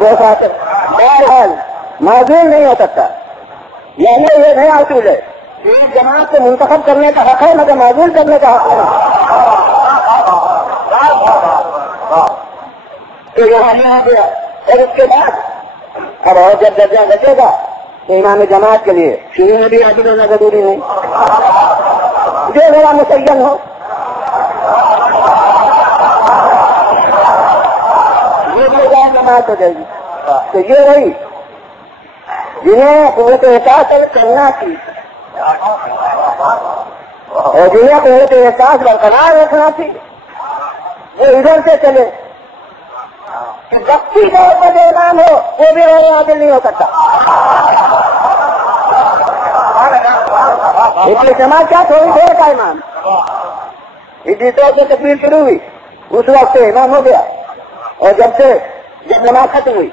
بہرحال معذور نہیں ہو سکتا، یعنی یہ نیا اصول ہے، ایک جماعت کو منتخب کرنے کا حق ہے مگر معذور کرنے کا حق ہے۔ تو یہاں نہیں آ گیا، اور اس کے بعد اب اور جب درجہ بچے گا تو امام جماعت کے لیے شروع میں بھی عادل ہونا ضروری نہیں، جو ذرا مسین ہو یہ جماعت ہو جائے گی۔ تو یہ رہی جنہیں قوت احساس کرنا تھی اور جنہیں قوت احساس برقرار رکھنا تھی وہ ادھر سے چلے، وقتی طور پر جو امام ہو وہ بھی غیر عادل نہیں ہو سکتا۔ اتنی جماعت کیا تھوڑی دیر کا امام، اتنی طور سے تکبیر شروع ہوئی اس وقت سے امام ہو گیا، اور جب نماز ختم ہوئی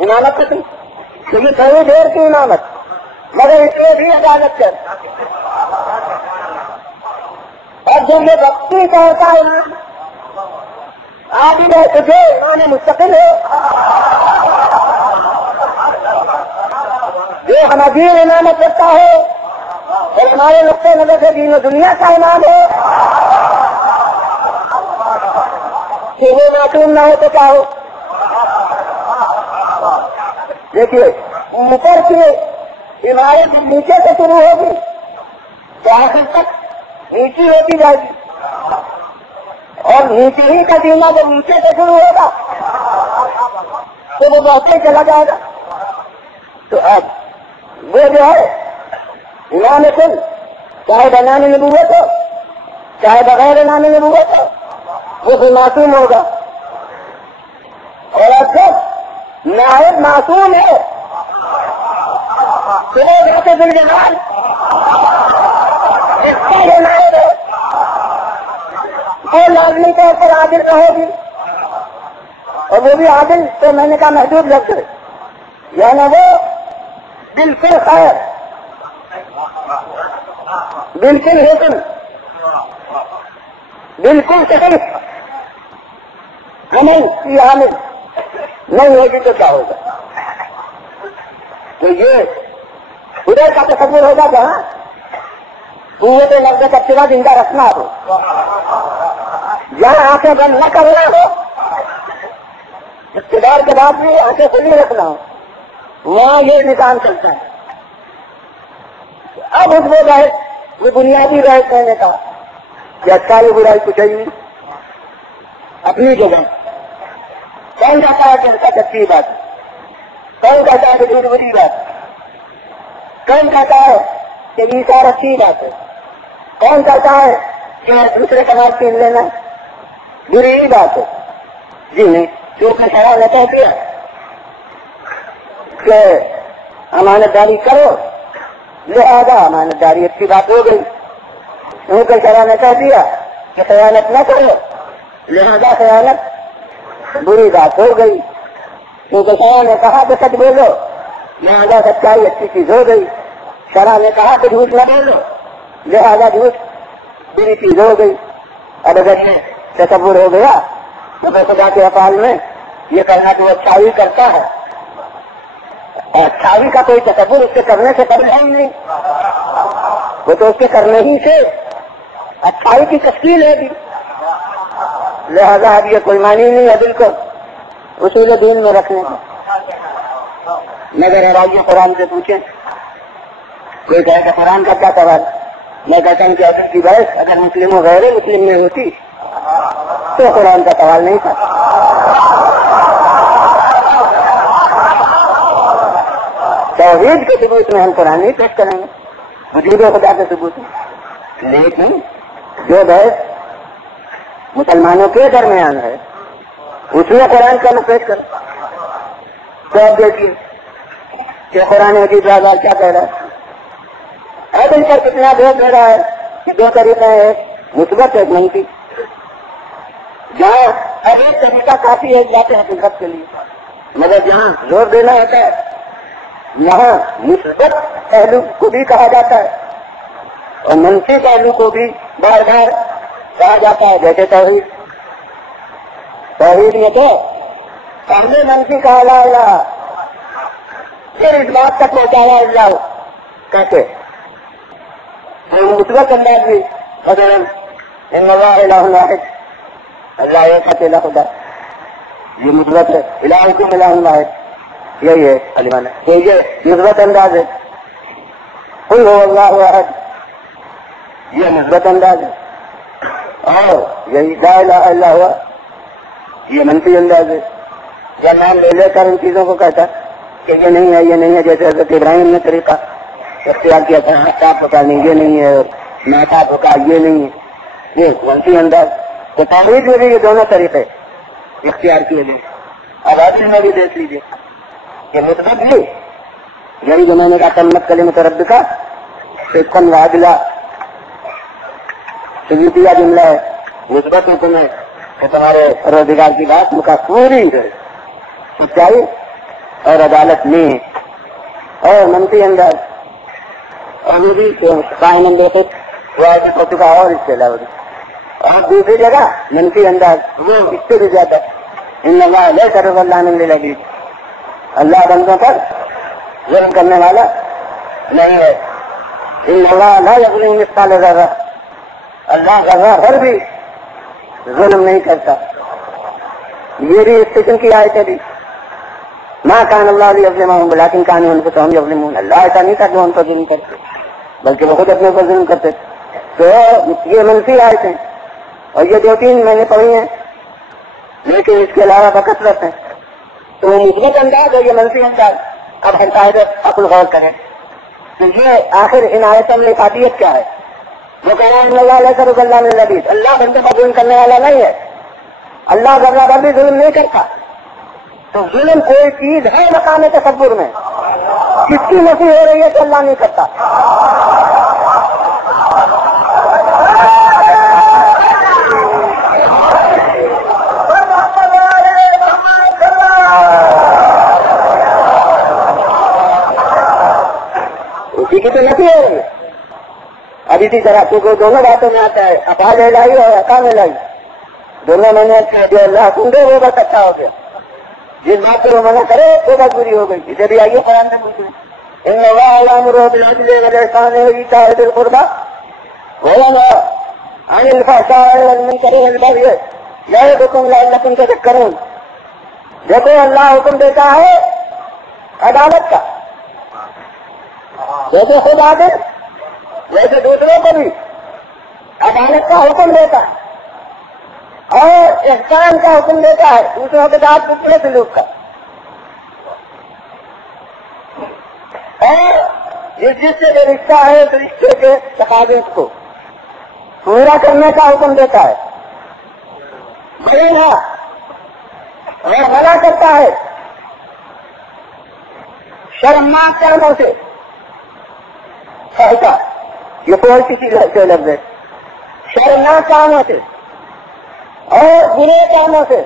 امامت ختم، تو یہ تھوڑی دیر کی امامت مگر اس میں بھی عدالت کر، اور جو یہ وقتی طور کا امام عادل ہے تو جو امام مستقل ہے، جو ہمدین امامت رکھتا ہے اور ہمارے نقطۂ نظر سے دین و دنیا کا امام ہے، کہ وہ معصوم نہ ہو تو کیا ہو؟ دیکھیے اوپر سے عمارت نیچے سے شروع ہوگی تو آخر تک نیچی ہوتی جائے گی، اور نیچے ہی کا دینا جب نیچے سے شروع ہوگا تو وہ بہتے چلا جائے گا۔ تو اب وہ جو ہے امام کل چاہے بنانے نبوت ہو چاہے بغیر بنانے نبوت ہو وہ بھی معصوم ہوگا، اور اب نائب معصوم ہے تو وہ جیسے دلجمال اس کا یہ نائب ہے وہ لازمی طور پر عادل رہے گی، اور وہ بھی عادل تو میں نے کہا محدود لفظ ہے، یعنی وہ بالکل خیر بالکل حکم بالکل صحیح عمل کی حامل نہیں ہوگی تو کیا ہوگا؟ تو یہ ادھر کا تصور ہوگا جہاں قوت لفظ کا سوا زندہ رکھنا ہو، جہاں آنکھیں بند نہ کرنا ہو، اقتدار کے بعد بھی آنکھیں کھلی رکھنا ہو، وہاں یہ نظام چلتا ہے۔ اب اس میں بحث وہ بنیادی بحث میں نے کہا کہ اچھائی برائی کچھ ہی نہیں، اپنی جگہ کون کہتا ہے کہ اس کا اچھی بات، کون کہتا ہے کہ جھوٹ بری بات، کون کہتا ہے کہ ایثار اچھی بات ہے، کون کہتا ہے کہ دوسرے کا نام چھین لینا بری ہی بات ہے۔ جی نہیں، کیونکہ شرع نے کہہ دیا کہ امانت داری کرو، لہذا امانت داری اچھی بات ہو گئی، کیونکہ شرع نے کہہ دیا کہ خیانت نہ کرو، لہذا خیانت بری بات ہو گئی، کیونکہ شرع نے کہا کہ سچ بولو، لہذا سچائی اچھی چیز ہو گئی، شرع نے کہا کہ جھوٹ نہ بولو، لہذا جھوٹ بری چیز ہو گئی۔ اب اگر یہ تصور ہو گیا تو خدا کے افعال میں یہ کرنا تو اچھائی کرتا ہے، اور اچھائی کا کوئی تصور اس کے کرنے سے قبل ہے ہی نہیں، وہ تو اس کے کرنے ہی سے اچھائی کی تشکیل ہے بھی، لہذا اب یہ کوئی معنی نہیں ہے دل کو اصول دین میں رکھنے کا۔ مگر آئیے قرآن سے پوچھیں، کوئی کہے کہ قرآن کا کیا سوال، میں کہتا ہوں کہ اگر کی بحث اگر مسلم و غیر مسلم میں ہوتی تو قرآن کا سوال نہیں تھا۔ توحید کے ثبوت میں ہم قرآن نہیں پیش کریں گے، وجود خدا کے ثبوت میں، لیکن جو بحث مسلمانوں کے درمیان ہے اس میں قرآن کا پیش کر۔ تو اب دیکھیے کہ قرآن حدیث آزاد کیا کہہ رہا ہے، اب ان پر کتنا زور دے رہا ہے کہ دو طریقے ہیں، مثبت ایک منفی، جہاں اب ایک طریقہ کافی ہے ذات حقیقت کے لیے، مگر جہاں زور دینا ہوتا ہے یہاں مثبت پہلو کو بھی کہا جاتا ہے اور منفی پہلو کو بھی بار بار کہا جاتا ہے، جیسے توحید میں تو پہلے منفی کہا لا الہ، پھر اس بات تک پہنچایا اللہ کیسے مثبت انداز بھی مثلاً ان اللہ الہ واحد، اللہ ایک اکیلا خدا، یہ مثبت ہے. الہکم الہ واحد، یہی ہے کلمہ، یہ مثبت انداز ہے. قل هو اللہ احد، یہ مثبت انداز ہے. اور یہی لا الہ الا ہوا، یہ منفی انداز ہے. یا نام لے لے کر ان چیزوں کو کہتا کہ یہ نہیں ہے یہ نہیں ہے، جیسے حضرت ابراہیم نے طریقہ اختیار کیا تھا، صاف ہوتا نہیں یہ نہیں ہے، ناصاف ہوتا یہ نہیں ہے، یہ منفی انداز. تو تعریف میں بھی یہ دونوں طریقے اختیار کیے گئے. اب آدمی میں بھی دیکھ لیجیے کہ مثبت بھی یہی جو میں نے کہا کلمت کلمۃ ربک صدقا وعدلا، سیدھا جملہ ہے، مثبت حکم ہے کہ تمہارے روزگار کی بات مکا پوری ہے، سچائی اور عدالت میں ہے. اور منفی انداز اور یہ بھی قائم انداز وہ ایسے ہو چکا اور اس کے علاوہ بھی. اور دوسری جگہ منفی انداز وہ اس سے بھی زیادہ ان اللہ لے کر اللہ نے لگی، اللہ بندوں پر ظلم کرنے والا نہیں ہے. ان اللہ لا یظلم مثقال ذرہ، اللہ ذرہ بھر بھی ظلم نہیں کرتا. یہ بھی اس قسم کی آیت ہے بھی. ما کان اللہ لیظلمہم ولکن کانوا انفسہم یظلمون، اللہ ایسا نہیں تھا کہ ان پر ظلم کرتے بلکہ وہ خود اپنے پر ظلم کرتے. تو یہ منفی آیت ہیں اور یہ دو تین میں نے پڑھی ہیں، لیکن اس کے علاوہ بکثرت ہیں. تو مثبت انداز ہے، یہ منفی انداز. اب ہم شاید عقل غور کریں تو یہ آخر ان آیتوں میں افادیت کیا ہے؟ وہ کہہ رہے ہیں اللہ علیہ صلی اللہ علیہ وسلم، اللہ بندے پر ظلم کرنے والا نہیں ہے، اللہ ذرہ پر بھی ظلم نہیں کرتا. تو ظلم کوئی چیز ہے مقام تصور میں کس کی نفی ہو رہی ہے کہ اللہ نہیں کرتا. اسی کی تو نفی ہو رہی ہے. اب اسی طرح کیونکہ دونوں باتوں میں آتا ہے افعال الہی اور احکام الہی، دونوں میں نے جو اللہ حکم دے وہ بس اچھا ہو گیا، جس بات کو وہ منع کرے وہ بات بری ہو گئی. اسے بھی آئیے قرآن میں پوچھیں ان اللہ یأمر بالعدل والإحسان وإیتاء ذی القربى وینہی عن الفحشاء والمنکر والبغی یعظکم لعلکم تذکرون. دیکھو اللہ حکم دیتا ہے عدالت کا، جیسے خود عادل ویسے دوسروں کو بھی عدالت کا حکم دیتا ہے اور احسان کا حکم دیتا ہے دوسروں کے ساتھ پچھلے سلوک کا، اور جس سے جو رشتہ ہے اس رشتے کے تقاضے کو پورا کرنے کا حکم دیتا ہے، بھلے اور منع کرتا ہے شرمناک کاموں سے. ایسا یہ کوئی کسی لفظ ہے، شرمناک کاموں سے اور برے کاموں سے.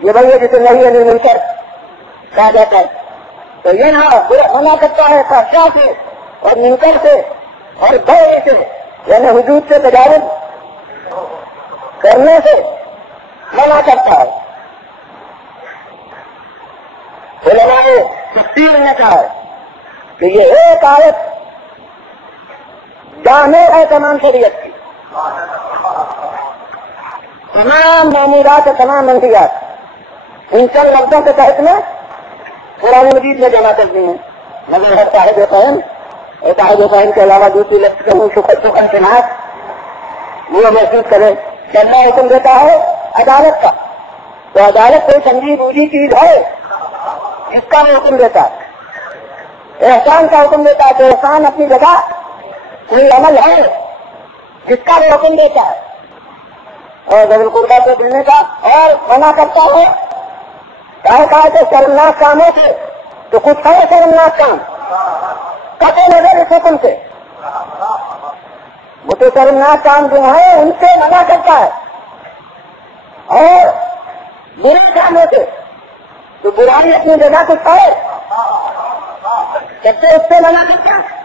یہ بھائی جسے نہیں علی منکر کہا جاتا ہے، تو یہ نہ منع کرتا ہے فحشاء سے اور منکر سے اور بغی سے، یعنی حدود سے تجاوز کرنے سے منع کرتا ہے. علماء تفسیر نے کہا ہے کہ یہ ایک آیت جامع ہے تمام شریعت کی، تمام معمولات تمام منفیات ان چند لفظوں کے تحت میں قرآن مجید میں جمع کرنی ہے. مگر ہر صاحب فہم اور صاحب فہم کے علاوہ دوسری لفظ کے ہوں شکر شناخت وہ محسوس کرے کہ اللہ حکم دیتا ہے عدالت کا، تو عدالت کوئی سمجھی بوجھی چیز ہے جس کا وہ حکم دیتا ہے. احسان کا حکم دیتا ہے تو احسان اپنی جگہ کوئی عمل ہے جس کا وہ حکم دیتا ہے، اور ذی القربیٰ سے دینے کا اور منع کرتا ہے. کہا کہ شرمناک کاموں سے، تو کچھ ہے شرمناک کام قطع نظر اس حکم سے، وہ تو شرمناک کام جو ہے ان سے منع کرتا ہے. اور برے کاموں سے تو برائی اپنی جگہ کچھ ہے جب سے اس سے منع کرتا ہے.